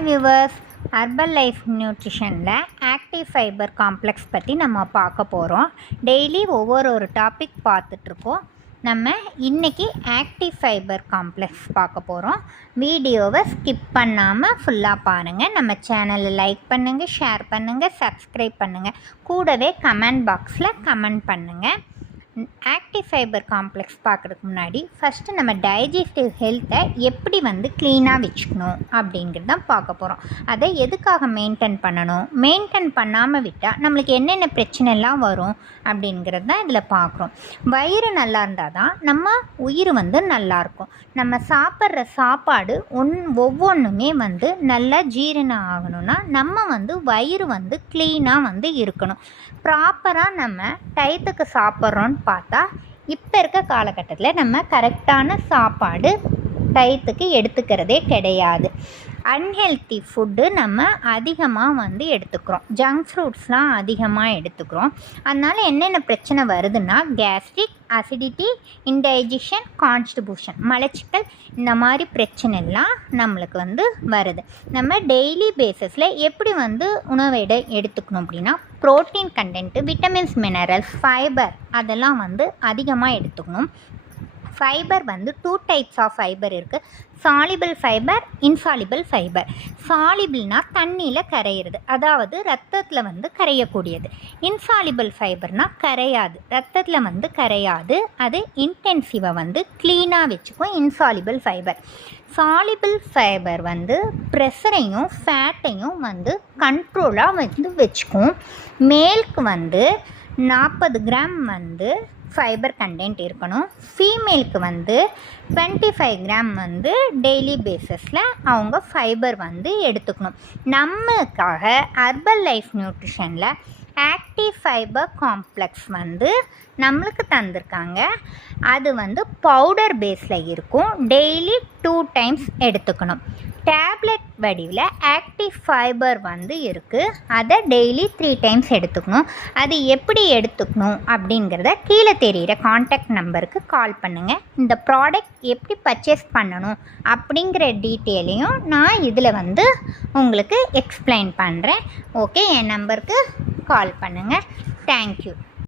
Hi viewers, Herbalife நியூட்ரிஷனில் active fibre complex பற்றி நம்ம பார்க்க போகிறோம். டெய்லி ஒவ்வொரு டாபிக் பார்த்துட்ருக்கோம். நம்ம இன்றைக்கி ஆக்டிவ் ஃபைபர் காம்ப்ளெக்ஸ் பார்க்க போகிறோம். வீடியோவை ஸ்கிப் பண்ணாமல் ஃபுல்லாக பாருங்கள். நம்ம சேனலை லைக் பண்ணுங்கள், ஷேர் பண்ணுங்கள், சப்ஸ்கிரைப் பண்ணுங்கள். கூடவே கமெண்ட் பாக்ஸில் கமெண்ட் பண்ணுங்கள். ஆக்டிவ் ஃபைபர் காம்ப்ளெக்ஸ் பார்க்குறதுக்கு முன்னாடி ஃபஸ்ட்டு நம்ம டைஜஸ்டிவ் ஹெல்த்தை எப்படி க்ளீனாக வச்சுக்கணும் அப்படிங்கிறது தான் பார்க்க போகிறோம். அதை எதுக்காக மெயின்டைன் பண்ணணும், மெயின்டைன் பண்ணாமல் விட்டால் நம்மளுக்கு என்னென்ன பிரச்சனைலாம் வரும் அப்படிங்கிறது தான் இதில் பார்க்குறோம். வயிறு நல்லா இருந்தால் தான் நம்ம உயிர் நல்லாயிருக்கும். நம்ம சாப்பிட்ற சாப்பாடு ஒவ்வொன்றுமே நல்லா ஜீரணம் ஆகணும்னா நம்ம வயிறு க்ளீனாக இருக்கணும். ப்ராப்பராக நம்ம டயத்துக்கு சாப்பிட்றோன்னு பார்த்தா இப்போ இருக்க காலகட்டத்தில் நம்ம கரெக்டான சாப்பாடு டயத்துக்கு எடுத்துக்கிறதே கிடையாது. அன்ஹெல்த்தி ஃபுட்டு நம்ம அதிகமாக எடுத்துக்கிறோம். ஜங்க் ஃப்ரூட்ஸ்லாம் அதிகமாக எடுத்துக்கிறோம். அதனால் என்னென்ன பிரச்சனை வருதுன்னா கேஸ்ட்ரிக், அசிடிட்டி, இன்டைஜஷன், கான்ஸ்டிபூஷன், மலச்சிக்கல், இந்த மாதிரி பிரச்சனைலாம் நம்மளுக்கு வருது. நம்ம டெய்லி பேஸஸில் எப்படி உணவை எடுத்துக்கணும் அப்படின்னா protein content, vitamins, minerals, fibre அதெல்லாம் அதிகமாக எடுத்துக்கணும். ஃபைபர் 2 டைப்ஸ் ஆஃப் ஃபைபர் இருக்குது. Soluble fibre, insoluble fibre. சாலிபிள்னால் தண்ணியில் கரையிறது, அதாவது ரத்தத்தில் கரையக்கூடியது. இன்சாலிபிள் ஃபைபர்னால் கரையாது, ரத்தத்தில் கரையாது. அது இன்டென்சிவை க்ளீனாக வச்சுக்கும் இன்சாலிபிள் ஃபைபர். சாலிபிள் ஃபைபர் ப்ரெஷரையும் ஃபேட்டையும் கண்ட்ரோலாக வச்சுக்கும். மேலுக்கு 40 கிராம் ஃபைபர் கண்டென்ட் இருக்கணும். ஃபீமேலுக்கு 25 கிராம் டெய்லி பேஸஸில் அவங்க ஃபைபர் எடுத்துக்கணும். நம்மளுக்காக ஹர்பல் லைஃப் நியூட்ரிஷனில் ஆக்டிவ் ஃபைபர் காம்ப்ளெக்ஸ் நம்மளுக்கு தந்திருக்காங்க. அது பவுடர் பேஸில் இருக்கும். டெய்லி 2 டைம்ஸ் எடுத்துக்கணும். டேப்லெட் வடிவில் ஆக்டிவ் ஃபைபர் இருக்குது. அதை டெய்லி 3 டைம்ஸ் எடுத்துக்கணும். அது எப்படி எடுத்துக்கணும் அப்படிங்கிறத கீழே தெரிகிற காண்டாக்ட் நம்பருக்கு கால் பண்ணுங்கள். இந்த ப்ராடக்ட் எப்படி பர்ச்சேஸ் பண்ணணும் அப்படிங்கிற டீட்டெயிலையும் நான் இதில் உங்களுக்கு எக்ஸ்பிளைன் பண்ணுறேன். ஓகே, என் நம்பருக்கு கால் பண்ணுங்கள். தேங்க்யூ.